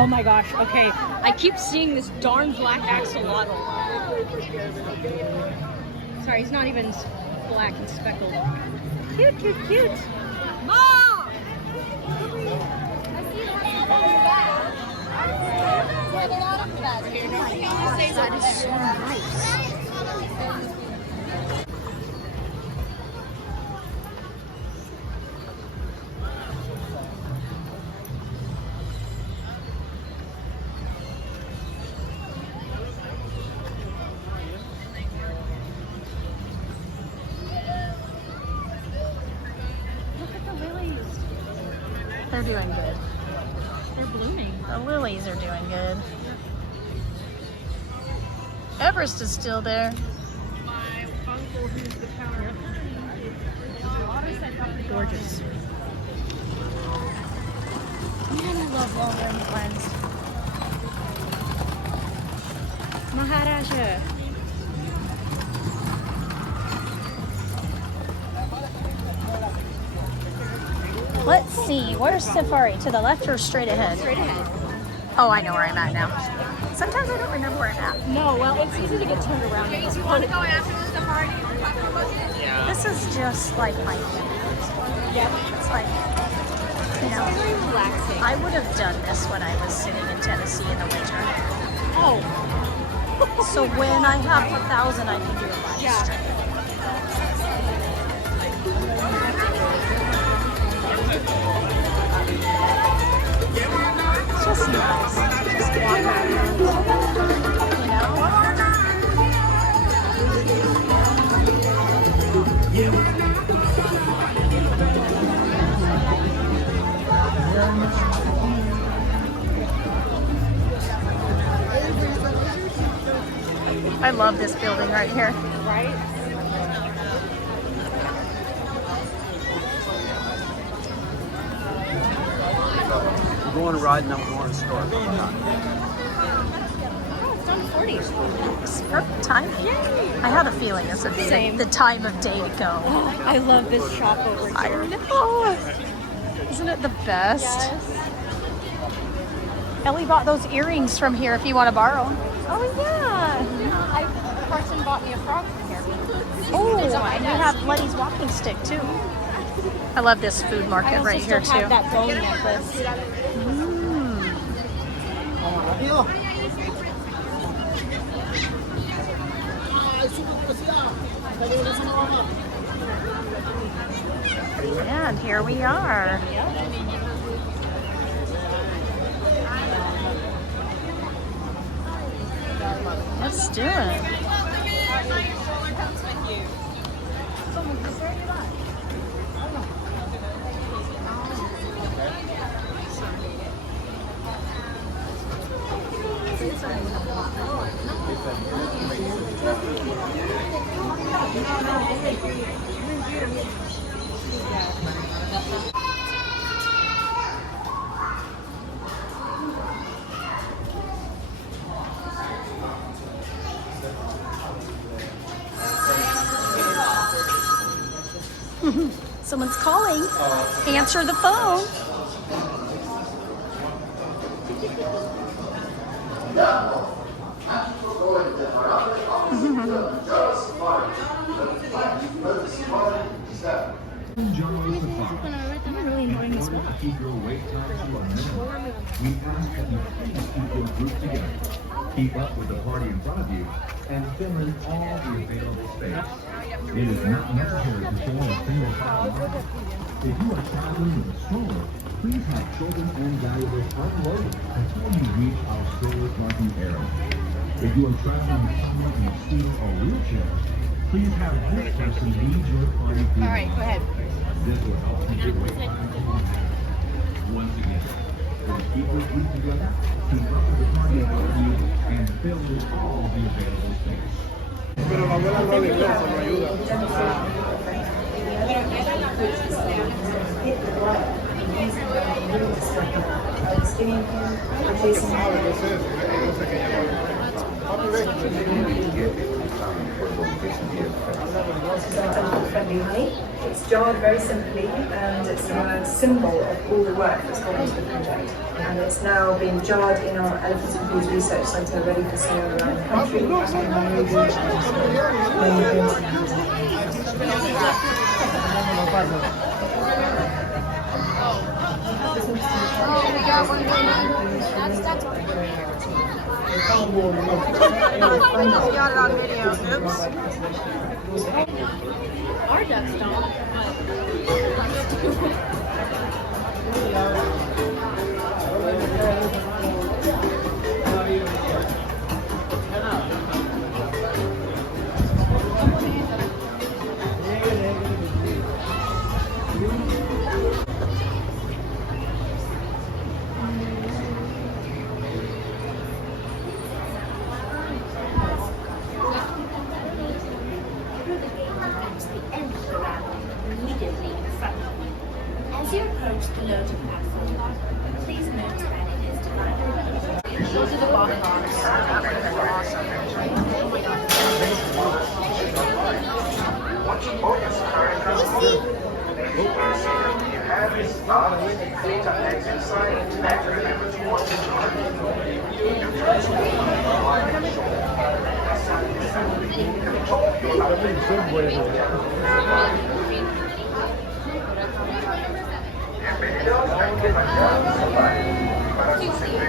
Oh my gosh, okay. I keep seeing this darn black axolotl. Sorry, he's not even black, he's speckled. Cute, cute, cute. Mom! That is so nice. They're doing good. They're blooming. The lilies are doing good. Everest is still there. My uncle, who's the founder. Gorgeous. Man, I love long-range lens. Maharaja. Let's see, where's Safari? To the left or straight ahead? Straight ahead. Oh, I know where I'm at now. Sometimes I don't remember where I'm at. No, well, it's easy to get turned around. Do you want to go after the safari? Yeah. This is just like my favorite. Yeah. It's like, you know, Very relaxing. I would have done this when I was sitting in Tennessee in the winter. Oh. So when I have 1,000, I can do a live Yeah. stream. It's just nice. Just walk around, you know? I love this building right here. Right? We're going riding up more in store. Oh, it's done 40. It's perfect time. I had a feeling this would be Same. the time of day to go. Oh, I love this shop over here. I know. Isn't it the best? Yes. Ellie bought those earrings from here if you want to borrow. Oh, yeah. Carson bought me a frog from here. Oh, It's on my and you desk. have Letty's walking stick too. I love this food I market also right still here have too. that bone necklace. And here we are. Let's do it. Someone's calling. Answer the phone. Kilimanjaro Safaris. I'm really enjoying this walk. Keep your wait time to a minimum. We ask that you please keep your group together. Keep up with the party in front of you and fill in all the available space. It is not necessary to form a single file line. If you are traveling with a stroller, please have children and valuables unloaded until you reach our stroller parking area. If you are traveling with someone in a scooter or wheelchair, please have this person lead your party through. All right, go ahead. This will help keep your wait time down. Once again, please keep your group together, keep up with the party in front of you, and fill in all the available space. Pero la abuela no le gusta, no ayuda. Friendly honey. It's jarred very simply, and it's a symbol of all the work that's gone into the project. And it's now being jarred in our Elephants and Foods Research Centre, ready for sale around the country. Got it on video. Oops. Our ducks don't. Immediately in front of you. As you approach the loading platform, please note that it is divided. Those are the bonbons. They're awesome.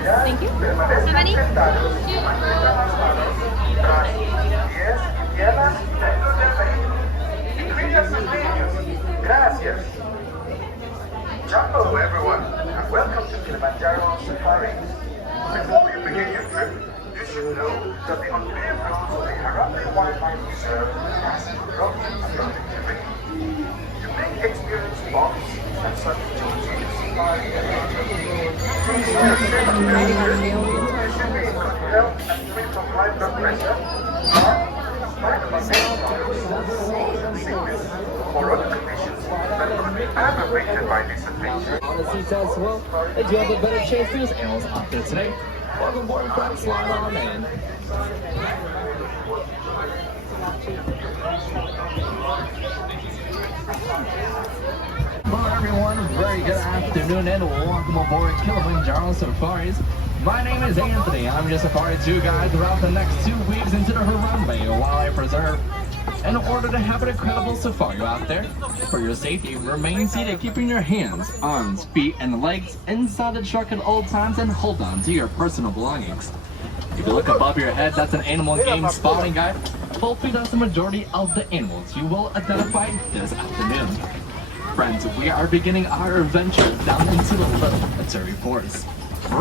Thank you. How many? Gracias. Hello everyone, and welcome to Kilimanjaro Safaris. Before you begin your trip, you should know that the unpaved roads of the Harambe Wildlife Reserve has rugged and productivity. You may experience bumps and such changes by you should be in good health and free from high blood pressure, vitamin sickness, or other conditions that could be aggravated by this adventure. Honestly says, well, they do have a better chance for those animals out there today. Welcome aboard, Pretzel, on in. Hello everyone, very good afternoon and welcome aboard Kilimanjaro Safaris. My name is Anthony. I'm your Safari 2 guide throughout the next 2 weeks into the Harambe Wildlife Preserve. In order to have an incredible safari out there, for your safety, remain seated, keeping your hands, arms, feet, and legs inside the truck at all times and hold on to your personal belongings. If you look above your head, that's an animal game spotting guide. Hopefully that's the majority of the animals you will identify this afternoon. Friends, we are beginning our adventure down into the Little Missouri Forest.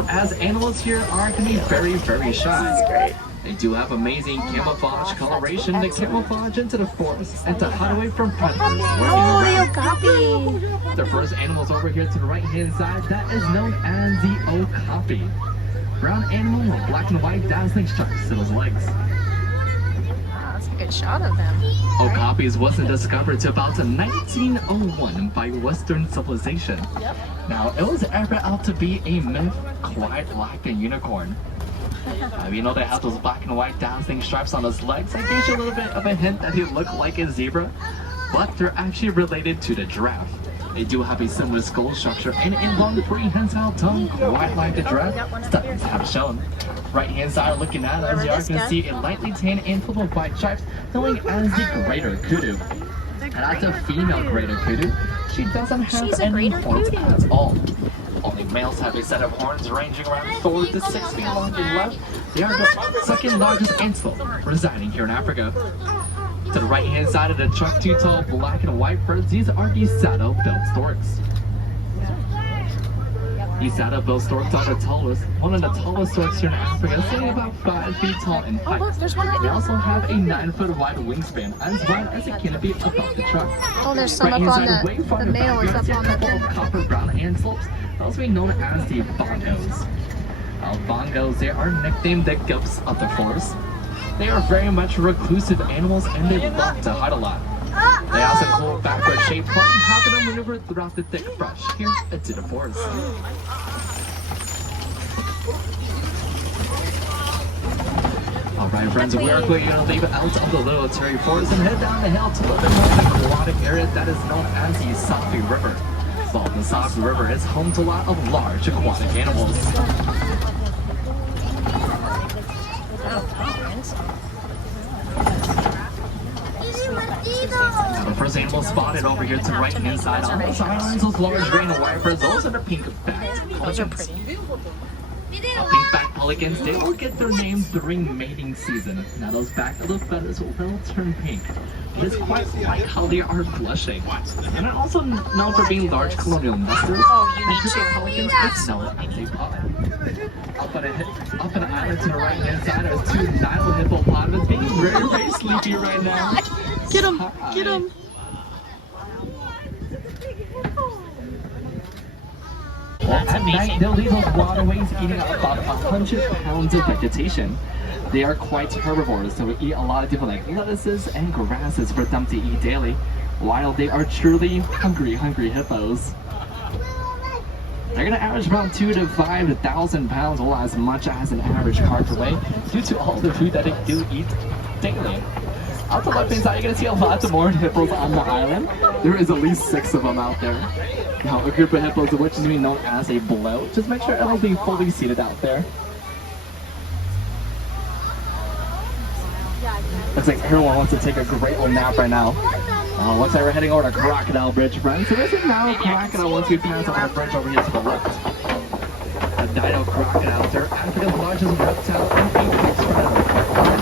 As animals here are going to be very, very shy. They do have amazing camouflage coloration to camouflage into the forest and to hide away from predators lurking around. The first animals over here to the right hand side, that is known as the okapi. Brown animal with black and white dazzling stripes to those legs. That's a good shot of them. Okapis wasn't discovered until about 1901 by Western civilization. Now, it was ever out to be a myth, quite like a unicorn. You know they have those black and white dazzling stripes on his legs. That gives you a little bit of a hint that he looked like a zebra, but they're actually related to the giraffe. They do have a similar skull structure and a long prehensile tongue, quite like the giraffe. Studies have shown. Right hand side looking at us, you are going to see a lightly tan and full of white stripes, known as the greater kudu. And that's a female greater kudu. She doesn't have any horns at all. Only males have a set of horns ranging around 4 to 6 feet long and left. They are the second largest antelope residing here in Africa. To the right hand side of the truck, 2 tall black and white birds. These are the saddle-billed storks. These saddle-billed storks are the tallest, one of the tallest storks here in Africa, sitting about 5 feet tall in height. They also have a 9-foot wide wingspan, as wide as it can be above the truck. Oh, there's some up on the male is up on the thing. Copper brown antelopes, also known as the bongos. Bongos, they are nicknamed the ghosts of the forest. They are very much reclusive animals and they love to hide a lot. They also cool backward shaped part and happen to maneuver throughout the thick brush here into the forest. Alright, Alright friends, we are going to leave out of the little cherry forest and head down the hill to a little more aquatic area that is known as the Safi River. Well, the Safi River is home to a lot of large aquatic animals. Now, the first animal spotted over here to the right hand side on those islands, those large green vipers, those are the pink-backed pelicans. Pink-backed pelicans, they will get their name during mating season. Now those back of the feathers will turn pink. It is quite like how they are blushing. And are also known for being large colonial nesters. And pelicans is known as a pod. Up on the island to the right hand side are two Nile hippopotamus being very, very sleepy right now. Get him! Get him! Well, at night, they'll leave those waterways eating about 100 pounds of vegetation. They are quite herbivores, so we eat a lot of different like lettuces and grasses for them to eat daily, while they are truly hungry hippos. They're gonna average around 2,000 to 5,000 pounds, or as much as an average car per weight, due to all the food that they do eat daily. Out the left hand side, you're gonna see a lot more hippos on the island. There is at least 6 of them out there. Now, a group of hippos, which is known as a bloat, just make sure it'll be fully seated out there. Looks like everyone wants to take a great old nap right now. Looks like we're heading over to Crocodile Bridge, friends. So this is now a crocodile once we pass over the bridge over here to the left. A dino crocodiles are Africa's largest reptile and apex predator,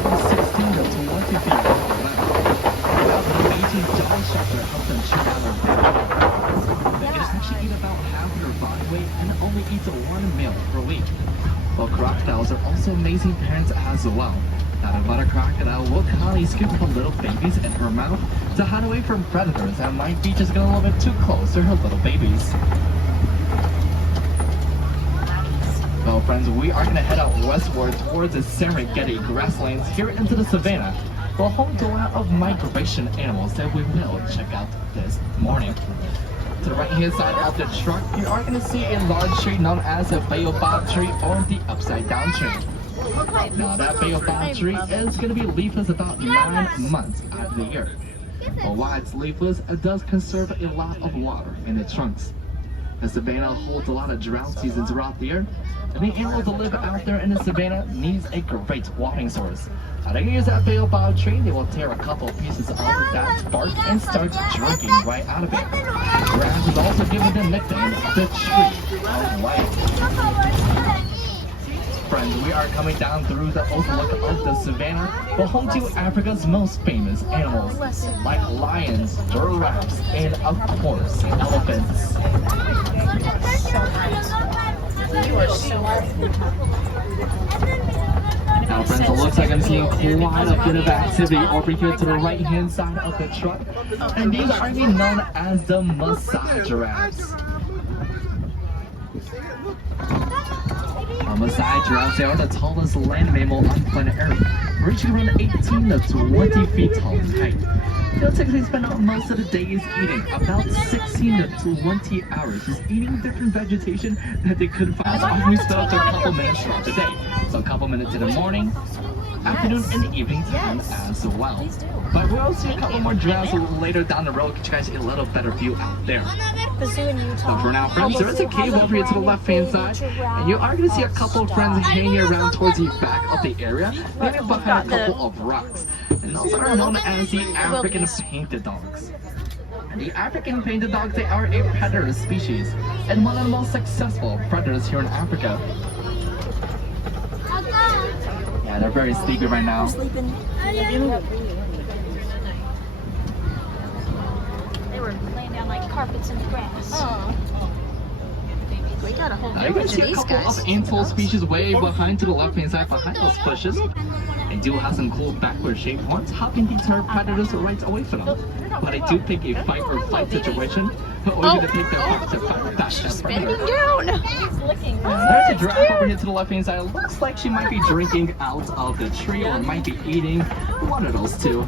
from 16 to 20 feet long. The amazing jaw structure helps them chew down their food. They can actually eat about half their body weight and only eat 1 meal per week. Well, crocodiles are also amazing parents as well. Now, the mother crocodile will constantly scoop up little babies in her mouth to hide away from predators that might be just getting a little bit too close to her little babies. Well, friends, we are going to head out westward towards the Serengeti grasslands here into the savannah, the home to a lot of migration animals that we will check out this morning. To the right-hand side of the truck, you are going to see a large tree known as a baobab tree or the upside-down tree. Now, that baobab tree is going to be leafless about 9 months out of the year. But while it's leafless, it does conserve a lot of water in its trunks. The savanna holds a lot of drought seasons throughout the year, and the animals that live out there in the savanna needs a great watering source. Now, they can use that baobab tree, they will tear a couple pieces off of that bark and start drinking right out of it. Grass is also given the nickname the tree of life. Friends, we are coming down through the overlook of the savannah, but home to Africa's most famous animals, like lions, giraffes, and of course, elephants. Now, friends, it looks like I'm seeing quite a bit of activity over here to the right-hand side of the truck, and these are being known as the Maasai giraffes. Maasai giraffes, they are the tallest land mammal on planet Earth, reaching around 18 to 20 feet tall in height. They'll typically spend most of the days eating, about 16 to 20 hours, just eating different vegetation that they could find. So often we spend up to a couple minutes throughout the day. So a couple minutes in the morning, afternoon, and evening time as well. But we'll see a couple more giraffes later down the road, get you guys a little better view out there. So for now, friends, there is a cave over here to the left-hand side, and you are going to see a couple of friends hanging around towards the back of the area, maybe behind a couple of rocks. And those are known as the African painted dogs. And the African painted dogs, they are a predator species, and one of the most successful predators here in Africa. Yeah, they're very sleepy right now. They were laying down like carpets in the grass. Oh. We got a whole You can see a couple of antelope species way behind to the left-hand side behind those bushes. They do have some cool backward-shaped ones, helping deter predators right away from them. But they do pick a fight or flight situation, or going to take their back to fight back that predator. There's a giraffe over here to the left-hand side. It looks like she might be drinking out of the tree or might be eating one of those two.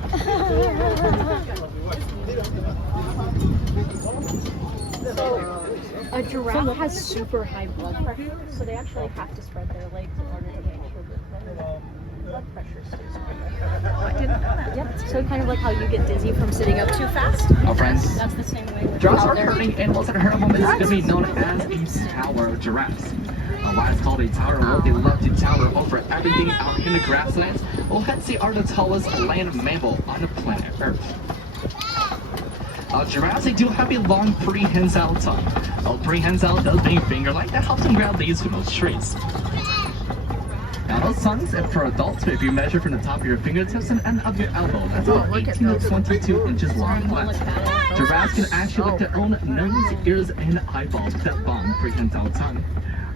A giraffe has super high blood pressure, so they actually have to spread their legs in order to make sure that their blood pressure stays Yep. So kind of like how you get dizzy from sitting up too fast. Our friends, That's the same way. With giraffes out are there. herding animals at a herd moment is going to be known as a tower of giraffes. Why it's called a tower? Well, they love to tower over everything out in the grasslands. Well, hence they are the tallest land mammal on the planet Earth. Giraffes, they do have a long prehensile tongue. Prehensile does being finger-like that helps them grab leaves from those trees. Now those tongues, if for adults, if you measure from the top of your fingertips and end of your elbow, that's about 18 to 22 inches long and length. Giraffes can actually lick their own nose, ears, and eyeballs with that long prehensile tongue.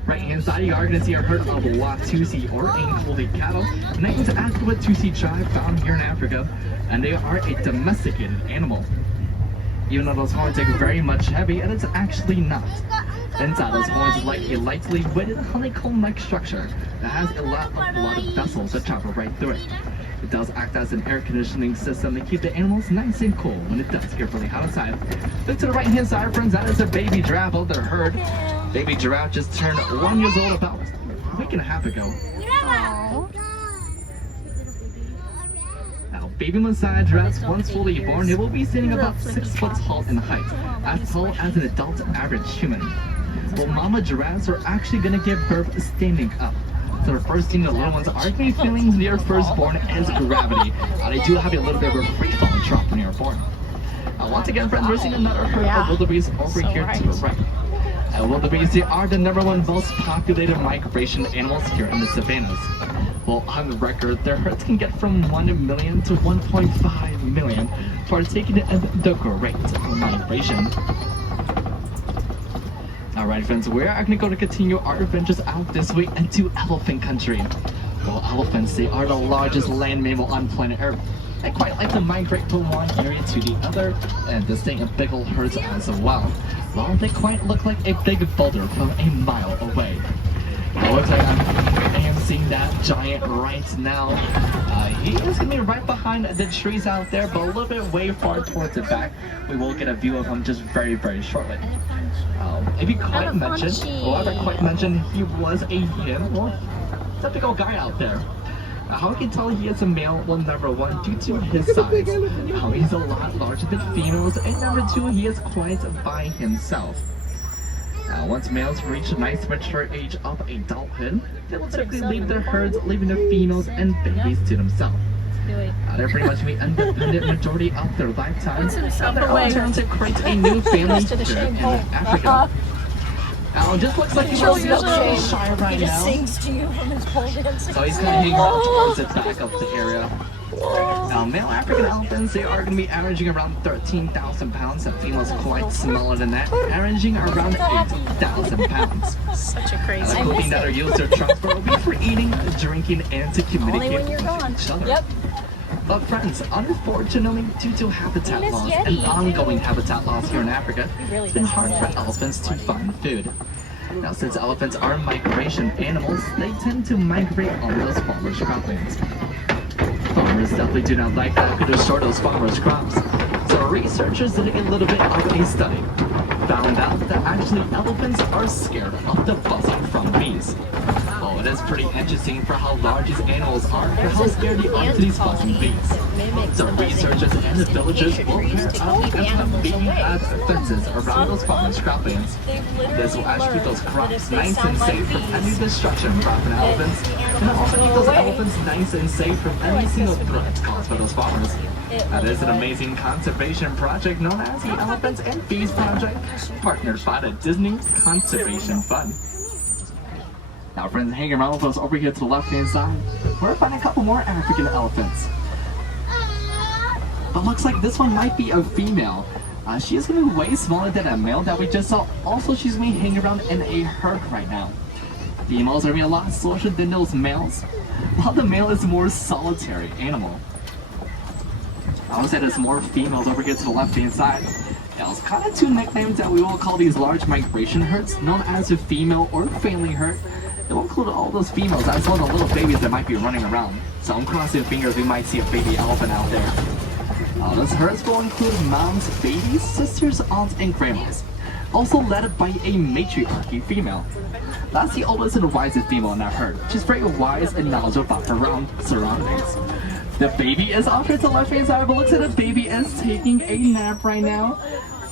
Right hand side, you are going to see a herd of walkthroughs or Anglo cattle, named after the Tutsi tribe found here in Africa, and they are a domesticated animal. Even though those horns are very much heavy, and it's actually not. Inside those horns is like a lightly weighted honeycomb-like structure that has a lot of blood vessels that travel right through it. It does act as an air conditioning system to keep the animals nice and cool when it does get really hot outside. Look to the right hand side, friends, that is a baby giraffe of their herd. Baby giraffe just turned 1 year old about a week and a half ago. Now, baby Messiah giraffes, once fully born, they will be standing about 6 foot tall in height, as tall as an adult average human. Well, mama giraffes are actually going to give birth standing up. So the first thing the little ones are going to be feeling near firstborn is gravity. They do have a little bit of a free fall and drop when they are born. Once again, friends, we're seeing another herd of wildebeest over here to the right. Wildebeest, they are the #1 most populated migration animals here in the savannas. Well, on the record, their herds can get from 1 million to 1.5 million, partaking in the great migration. Alright friends, we're actually going to continue our adventures out this way into elephant country. Well, elephants, they are the largest land mammal on planet Earth. They quite like to migrate from one area to the other, and to stay in big old herds as well. Well, they quite look like a big boulder from a mile away. It looks like I am seeing that giant right now. He is going to be right behind the trees out there, but a little bit way far towards the back. We will get a view of him just very, very shortly. If you quite mentioned, he was a him. Well, it's a big old guy out there. How I can tell he is a male, well, #1, due to his size. He's a lot larger than females, and #2, he is quite by himself. Once males reach a nice mature age of adulthood, they will typically leave their herds, leaving the females and babies to themselves. They're pretty much the independent majority of their lifetime. They're all trying to create a new family here in Africa. Alan just looks like he wants to get a little shy right now. Sings to you from his pole dancing. So he's going to hang out towards the back of the area. Now, male African elephants, they are going to be averaging around 13,000 pounds, and females quite smaller than that, averaging around 8,000 pounds. Such a crazy. The clothing that are used to transport will be for eating, drinking, and to communicate with each other. Yep. But friends, unfortunately, due to habitat loss and ongoing habitat loss here in Africa, it's been hard for elephants to find food. Now, since elephants are migration animals, they tend to migrate on those farmers' croplands. Farmers definitely do not like that to destroy those farmers' crops. So researchers did a little bit of a study. Found out that actually elephants are scared of the buzzing from bees. Oh, it is pretty interesting for how large these animals are and how scared they are to these buzzing bees. So researchers and the villagers will pair up and have bee hive fences around those farmers' croplands. This will actually keep those crops nice and safe from any destruction from elephants, and also keep those elephants nice and safe from any single threat caused by those farmers. That is an amazing conservation project known as the Elephants and Bees Project, partnered by the Disney Conservation Fund. Now friends, hanging around with us over here to the left hand side, we're finding a couple more African elephants. But looks like this one might be a female. She is going to be way smaller than a male that we just saw. Also, she's going to be hanging around in a herd right now. Females are going to be a lot larger than those males, while the male is a more solitary animal. I would say there's more females over here to the left hand side. There's kind of two nicknames that we will call these large migration herds, known as a female or family herd. It will include all those females as well as the little babies that might be running around. So I'm crossing fingers we might see a baby elephant out there. Those herds will include moms, babies, sisters, aunts, and grandmas. also led by a matriarchy female. That's the oldest and wisest female in our herd. She's very wise and knowledgeable about her own surroundings. The baby is off to the left-hand side, but looks like the baby is taking a nap right now.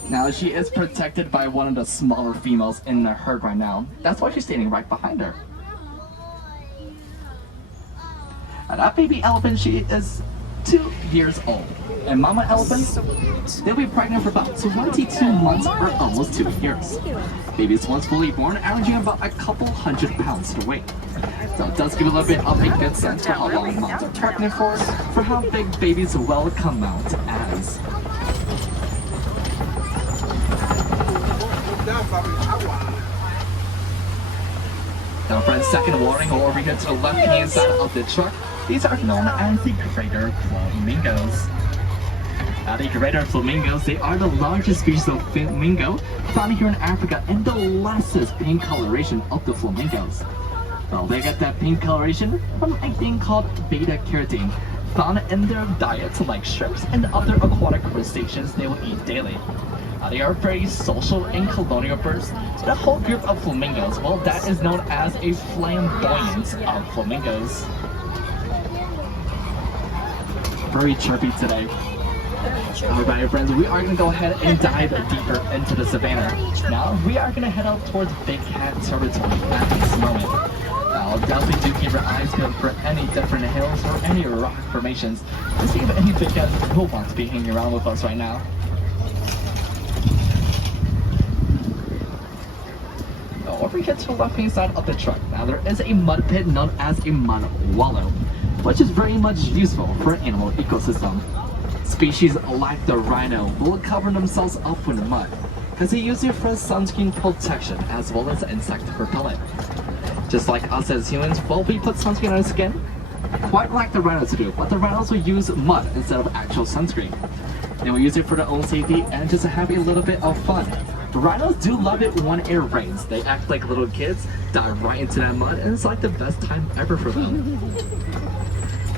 Now she is protected by one of the smaller females in the herd right now. That's why she's standing right behind her. Now that baby elephant, she is 2 years old. And mama elephants, they'll be pregnant for about 22 months or almost 2 years. Babies once fully born, averaging about a couple hundred pounds to weight. So it does give a little bit of a good sense for how long moms are pregnant for how big babies will come out as. Now friends, second warning over here to the left-hand side of the truck. These are known as the greater flamingos. Now the greater flamingos, they are the largest species of flamingo found here in Africa and the lastest pink coloration of the flamingos. Well, they get that pink coloration from a thing called beta-carotene, found in their diet like shrimps and other aquatic crustaceans they will eat daily. They are very social and colonial birds. The whole group of flamingos, well, that is known as a flamboyance of flamingos. Very chirpy today. Alright friends, we are going to go ahead and dive deeper into the savannah. Now, we are going to head out towards Big Cat Territory at this moment. Now, definitely do keep your eyes peeled for any different hills or any rock formations to see if any Big Cats will want to be hanging around with us right now. Over here to the left-hand side of the truck, now there is a mud pit known as a mud wallow, which is very much useful for an animal ecosystem. Species like the rhino will cover themselves up with mud because they use it for sunscreen protection as well as insect repellent. Just like us as humans, well, we put sunscreen on our skin, quite like the rhinos do, but the rhinos will use mud instead of actual sunscreen. They will use it for their own safety and just to have a little bit of fun. The rhinos do love it when it rains. They act like little kids, dive right into that mud, and it's like the best time ever for them.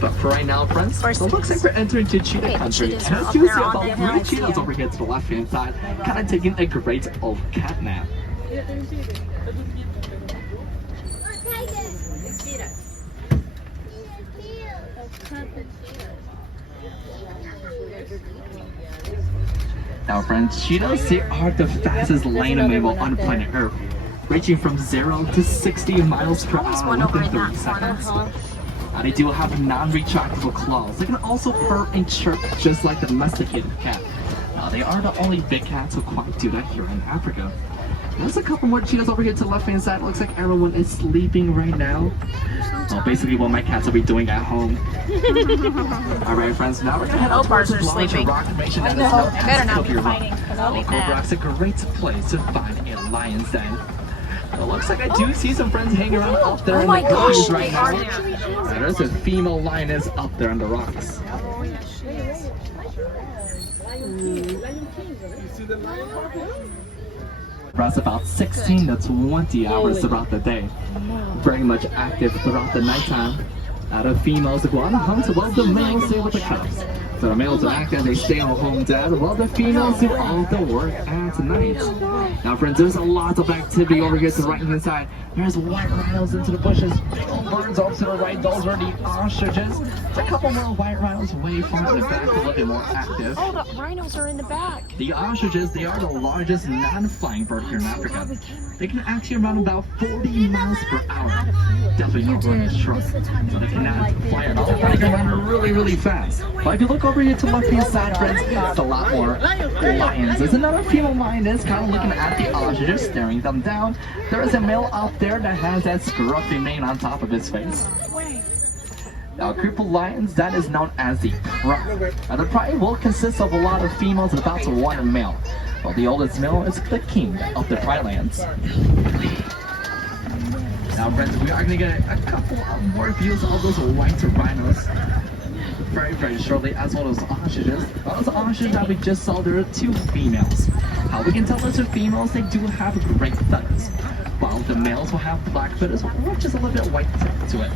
But for right now, friends, it looks like we're entering to cheetah country. And as you see about 3 cheetahs over here to the left-hand side, kind of taking a great old cat nap. Now friends, cheetahs, they are the fastest land mammal on planet Earth, ranging from 0 to 60 miles per hour within 30 seconds. They do have non-retractable claws. They can also purr and chirp just like the domesticated cat. They are the only big cats who quite do that here in Africa. There's a couple more cheetahs over here to the left-hand side. It looks like everyone is sleeping right now. Well, basically what my cats will be doing at home. Alright friends, now we're gonna head out towards the larger rock formation that is known as Cookie Rock. Cookie Rock's a great place to find a lion's den. It looks like I do see some friends hanging around up there in the cookies right now. There's a female lioness up there on the rocks. Runs about 16 to 20 hours throughout the day. Very much active throughout the nighttime. The females go out and hunt while the males stay with the cubs. So the males are active, they stay on home dead, while the females do all the work at night. Now friends, there's a lot of activity over here to the right hand side. There's white rhinos into the bushes, big old birds off to the right, those are the ostriches. There's a couple more white rhinos way far in the back, a little bit more active. Oh, the rhinos are in the back. The ostriches, they are the largest non-flying bird here in Africa. They can actually run about 40 miles per hour. Definitely not run as short. So they cannot fly at all, but they can run really, really fast. But if you look over here to the left-hand side, friends, it's a lot more lions. There's another female lioness kind of looking at the ostriches, staring them down. There is a male out there that has that scruffy mane on top of his face. Now, a group of lions, that is known as the pride. Now, the pride will consist of a lot of females and about one male. Well, the oldest male is the king of the pride lands. Now, friends, we are going to get a couple of more views of those white rhinos very, very shortly, as well as ostriches. Those ostriches that we just saw, there are 2 females. How we can tell those are females, they do have great feathers, while the males will have black feathers, which is a little bit white to it.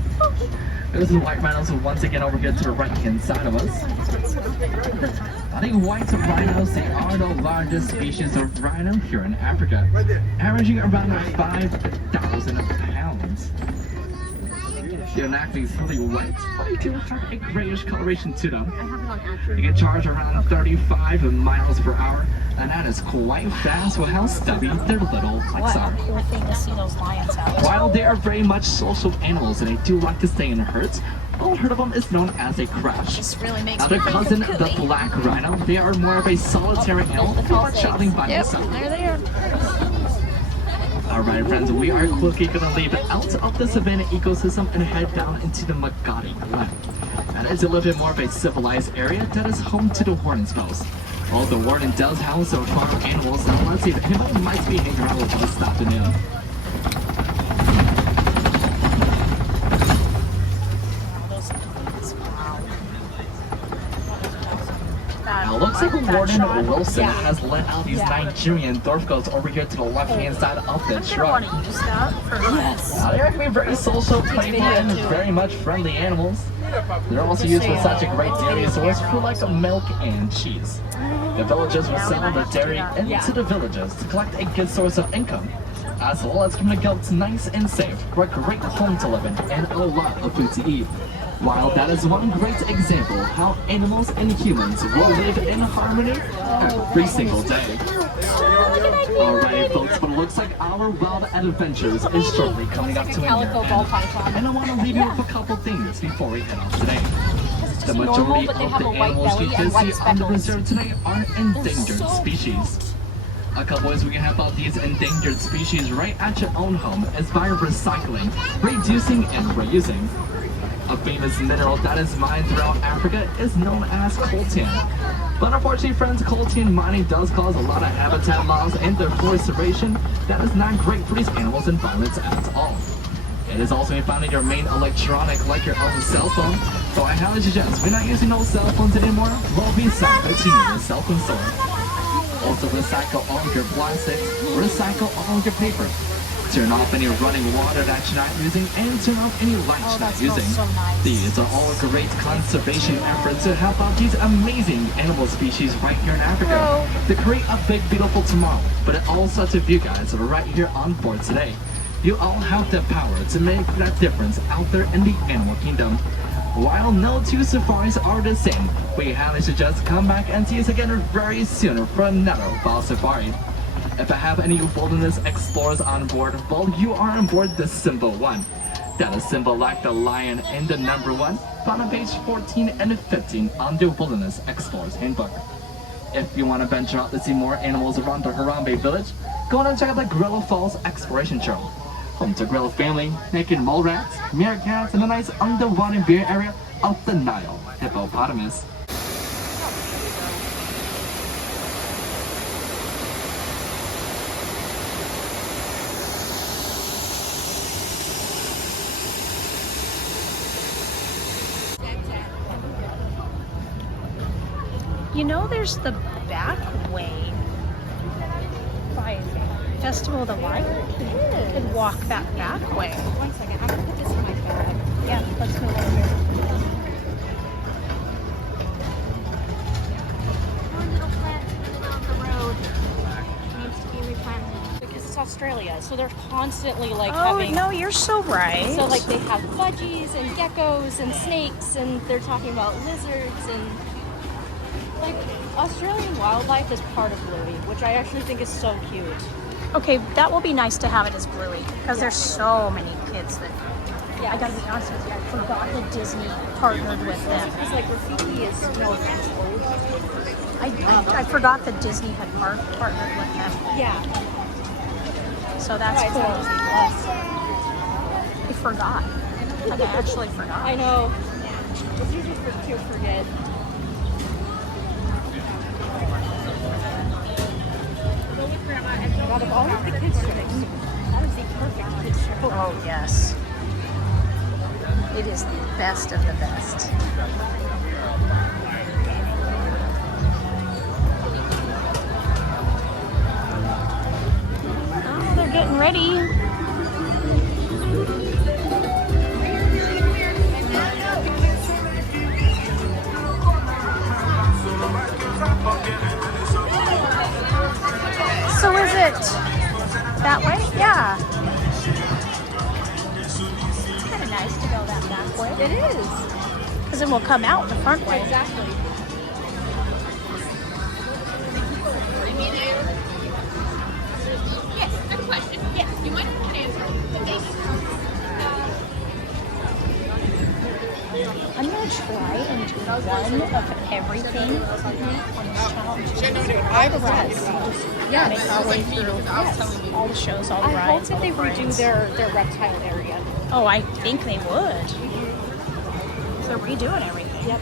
There's the white rhinos once again over here to the right-hand side of us. The white rhinos, they are the largest species of rhino here in Africa, averaging around 5,000 pounds. They're not really white, but they do have a grayish coloration to them. They can charge around 35 miles per hour, and that is quite fast with how stubby their little legs are. Cool thing to see those lions out. While they are very much social animals and they do like to stay in herds, one herd of them is known as a crash. This really makes Now their me cousin, think of the Cooey. black rhino, they are more of a solitary animal who are traveling by themselves. There they are. Alright friends, we are quickly gonna leave out of the savanna ecosystem and head down into the Magadi Glen. And it's a little bit more of a civilized area that is home to the warden's post. Well, the warden does house some farm animals, and let's see if anybody might be hanging around with us this afternoon. Now, it looks like Warden Wilson has let out these Nigerian dwarf goats over here to the left-hand side of the truck. Yes. They're actually very social, playful, and very much friendly animals. They're also used for such a great dairy source for like milk and cheese. The villagers will sell the dairy into the villages to collect a good source of income, as well as keeping the goats nice and safe for a great home to live in and a lot of food to eat. While that is one great example how animals and humans will live in harmony every single day. Alright folks, but it looks like our wild adventures is shortly coming up to an end. And I want to leave you with a couple things before we head off today. The majority of the animals you can see on the reserve today are endangered species. A couple ways we can help out these endangered species right at your own home is by recycling, reducing, and reusing. A famous mineral that is mined throughout Africa is known as coltan. But unfortunately, friends, coltan mining does cause a lot of habitat loss and deforestation that is not great for these animals' environments at all. It is also found in your main electronic like your own cell phone, so I highly suggest we're not using those cell phones anymore, we'll be safer to use a cell phone store. Also recycle all of your plastics, recycle all of your paper. Turn off any running water that you're not using, and turn off any lights you're not using. So nice. These are all great conservation efforts to help out these amazing animal species right here in Africa to create a big, beautiful tomorrow. But it all starts with you guys right here on board today. You all have the power to make that difference out there in the animal kingdom. While no two safaris are the same, we highly suggest come back and see us again very soon for another wild safari. If I have any wilderness explorers on board, well, you are on board the symbol 1. That is symbol like the lion and the number 1, found on page 14 and 15 on the Wilderness Explorers Handbook. If you want to venture out to see more animals around the Harambe village, go on and check out the Gorilla Falls Exploration Trail. Home to gorilla family, naked mole rats, meerkats, and a nice underwater beer area of the Nile hippopotamus. You know, there's the back way by Festival of the Light. You could walk that back way. One second, I'm gonna put this in my bag. Yeah, let's go over here. One little plant in the middle of the road needs to be replanted. Because it's Australia, so they're constantly like having... no, you're so right. So like they have budgies and geckos and snakes, and they're talking about lizards and... Like, Australian wildlife is part of Bluey, which I actually think is so cute. Okay, that will be nice to have it as Bluey, because there's so many kids that... Yeah. I gotta be honest with you, I forgot that Disney partnered with them. Because like graffiti is no offense old. I forgot that Disney had partnered with them. Yeah. So that's Right, cool. so I forgot. Like, I actually forgot. I know. It's usually to forget. Out of all of the kids shows, that is the perfect kids show. Oh, yes. It is the best of the best. Oh, they're getting ready. It is. Because then we'll come out the front way. Exactly. Yes, good question. Yes, you might have an answer. I'm gonna try and do one of everything on this challenge. All the rides. Yeah, Make our way through all the shows, all the I hope rides, that all they the redo parades. their reptile area. Oh, I think they would. They're redoing everything. Yep.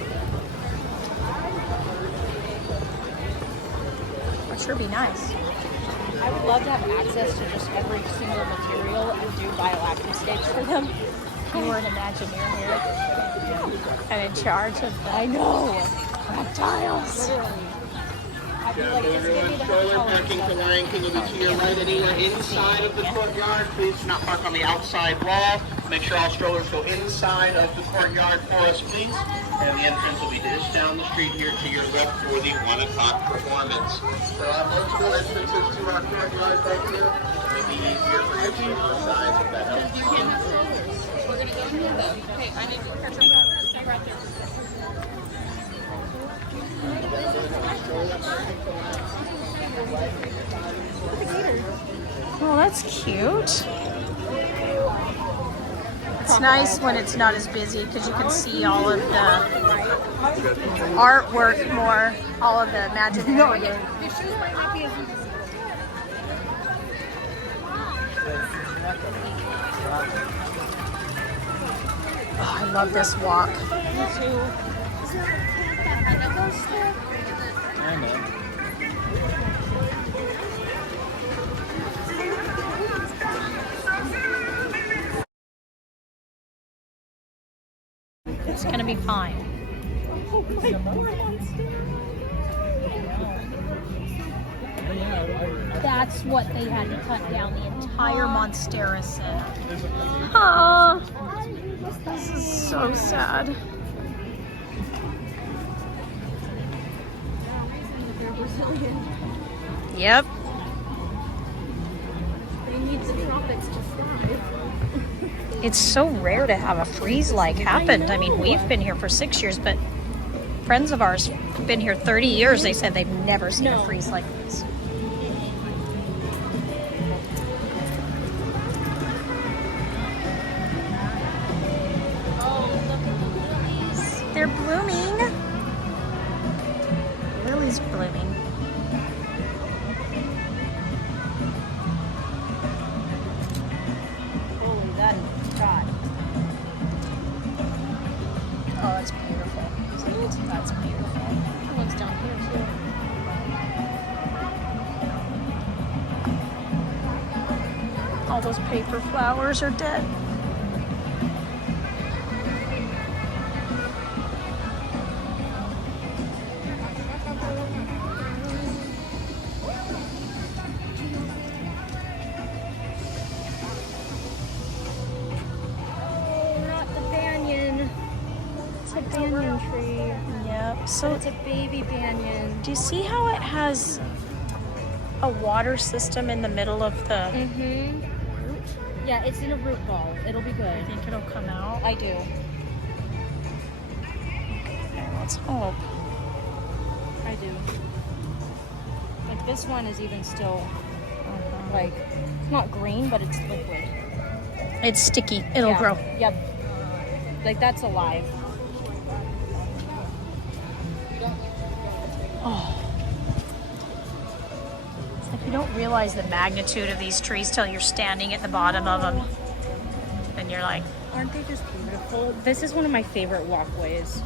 Which sure be nice. I would love to have access to just every single material and do bioactive stakes for them. You were an Imagineer here. And in charge of the I know. reptiles. Literally. I'd be like, just give me the Stroller parking for Lion King will be to your right anywhere inside of the courtyard. Please do not park on the outside wall. Make sure all strollers go inside of the courtyard for us, please. And the entrance will be just down the street here to your left for the 1 o'clock performance. There are multiple entrances to our courtyard back here. It may be easier for you to see the sides if that helps. We're going to go near the... Okay, I need to catch up. Stay right there. Oh, that's cute. It's nice when it's not as busy because you can see all of the artwork more, all of the imaginary. Oh, I love this walk. It's gonna be fine. That's what they had to cut down the entire Monstera Center. Ah, this is so sad. Yep. They need the tropics to thrive. It's so rare to have a freeze-like happened. I mean, we've been here for 6 years, but friends of ours have been here 30 years. They said they've never seen a freeze like this. Oh, look at the lilies. They're blooming. Lily's blooming. Holy, that shot. Oh, that's beautiful. That's beautiful. One's down here too. All those paper flowers are dead. Not the banyan. It's a banyan tree. Yep. So It's a baby banyan. do you see how it has a water system in the middle of the... Mm-hmm. Yeah, it's in a root ball. It'll be good. I think it'll come out. I do. Let's hope. I do. Like this one is even still like it's not green, but it's liquid. It's sticky. It'll Yeah. grow. Yep. Like that's alive. Oh. It's like you don't realize the magnitude of these trees till you're standing at the bottom of them. And you're like, Aren't they just beautiful? This is one of my favorite walkways.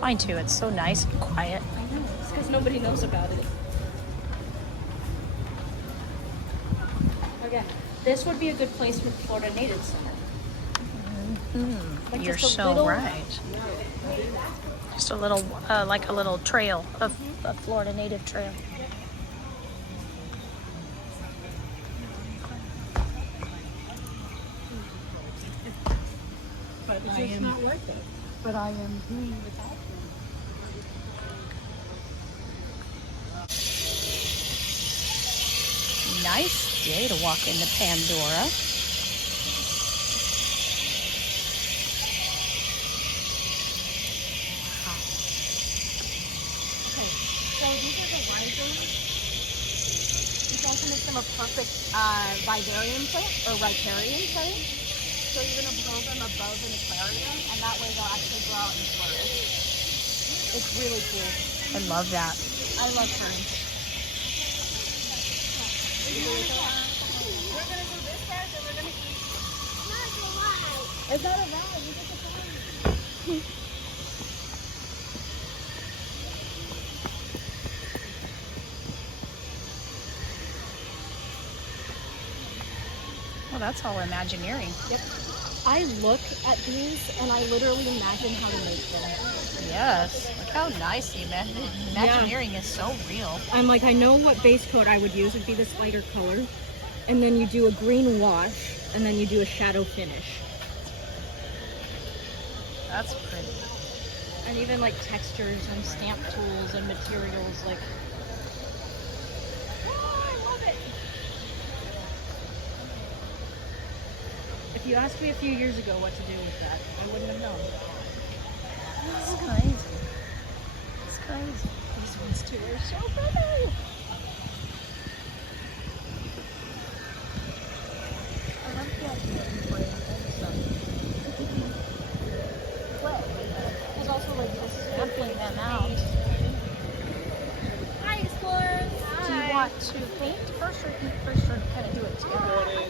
mine too. It's so nice and quiet. I know. It's because nobody knows about it. Okay. This would be a good place for the Florida Native Center. Like You're just a so little- right. Just a little, like a little trail, a Florida native trail. Nice day to walk into Pandora. You can also make them a perfect vivarium plant or riparian setting. So you're gonna blow them above an aquarium, and that way they'll actually grow out and flourish. It's really cool. I love that. I love ferns. We're gonna do this guys, and we're gonna eat. It's not a ride. You get the fun. Well, that's all Imagineering. Yep. I look at these and I literally imagine how to make them. Yes. Look how nice the Imagineering is so real. I'm like, I know what base coat I would use would be this lighter color. And then you do a green wash and then you do a shadow finish. That's pretty. And even like textures and stamp tools and materials, like. Oh, I love it. If you asked me a few years ago what to do with that, I wouldn't have known. It's crazy. It's crazy. These ones too are so pretty. I love the idea of playing There's also like this sampling them out. Hi, explorers. Do you want to paint first or eat first or kind of do it together?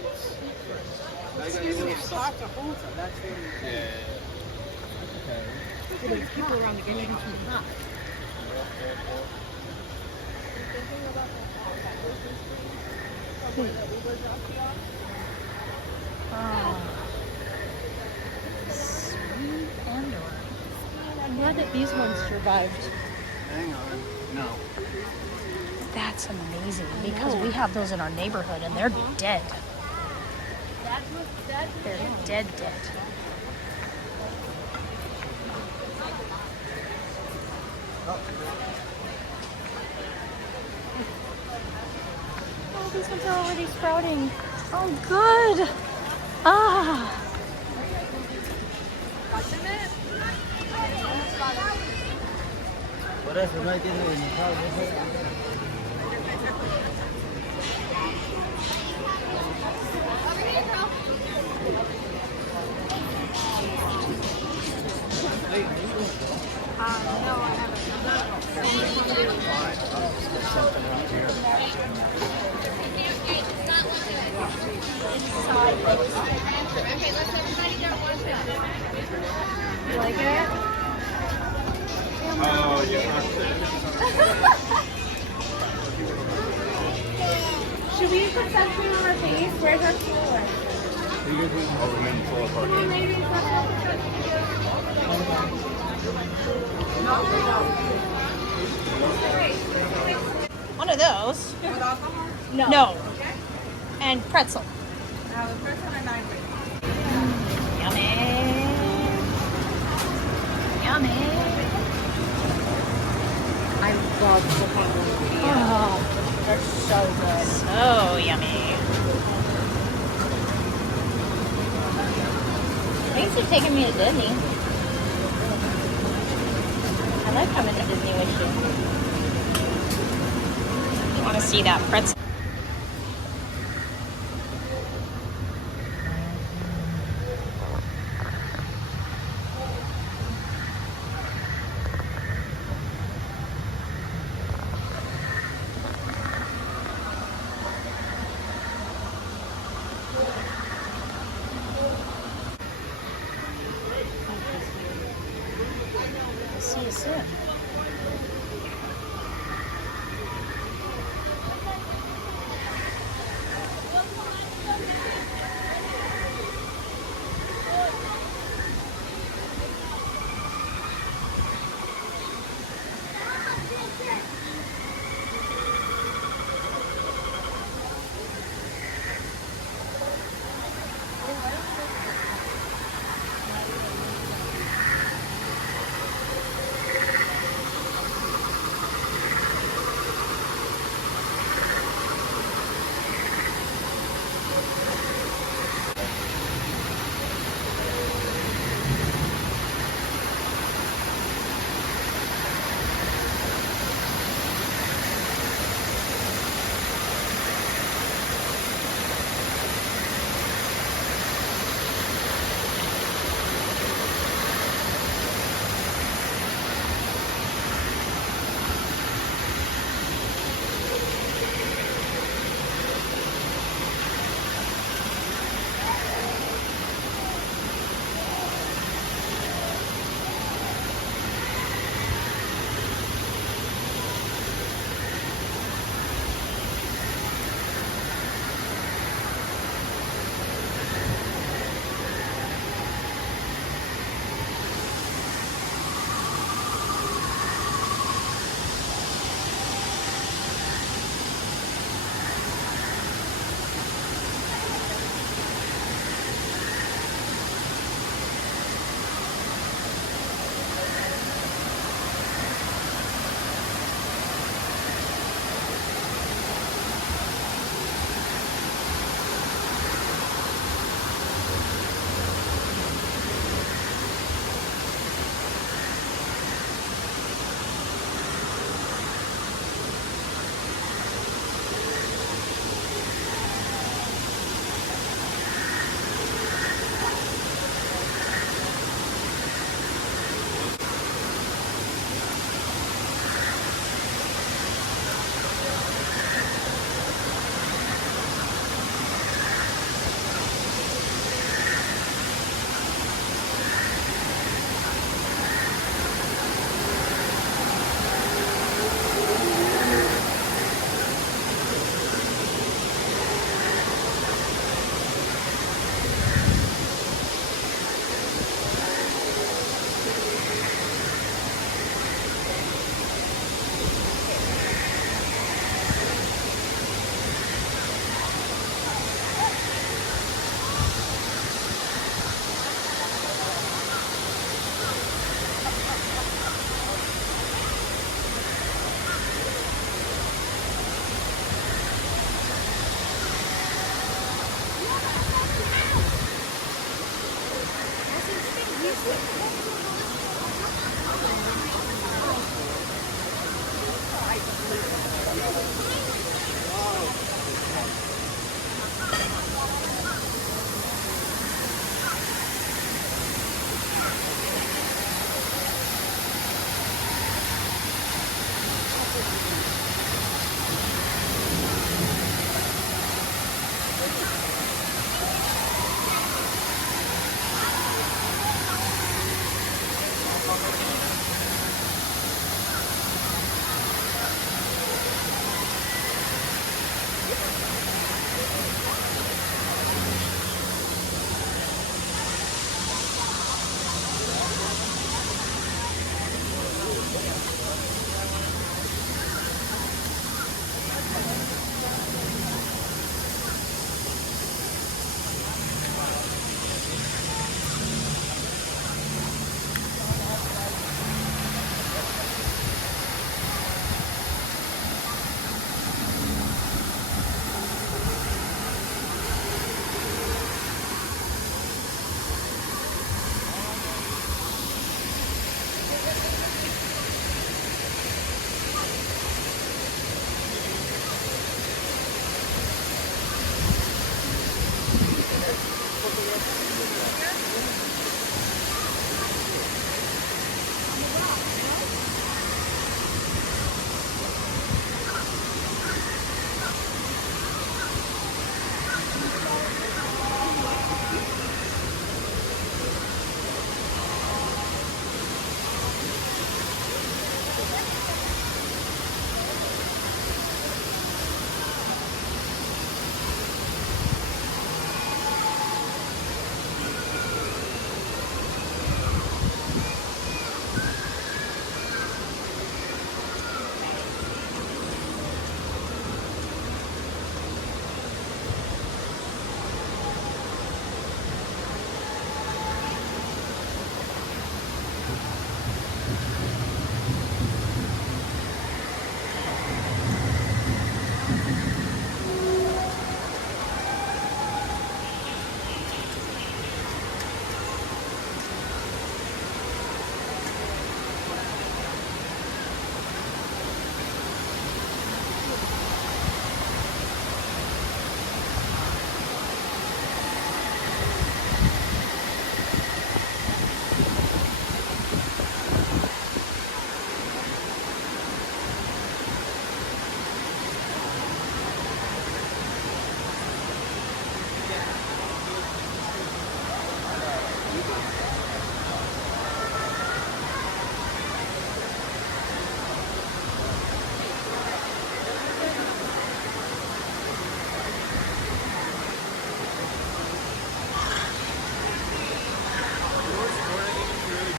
There's people around again, you can turn them up. Oh. Sweet Pandora. I'm glad that these ones survived. Hang on. No. That's amazing because we have those in our neighborhood and they're dead. They're dead. Oh, these ones are already sprouting. Oh, good. Ah. Por eso no hay tiene Okay, let's everybody get one shot. You like it? Oh, you have to. Should we put something on our face? Where's our cooler? Hey, ladies, let's help each other. One of those. With alcohol? No. And pretzel. The first one I Night Wraith. Yummy. Yummy. I love the Pandora. Oh, They're so good. so yummy. Thanks for taking me to Disney. I like coming to Disney with you. You want to see that pretzel? See you soon.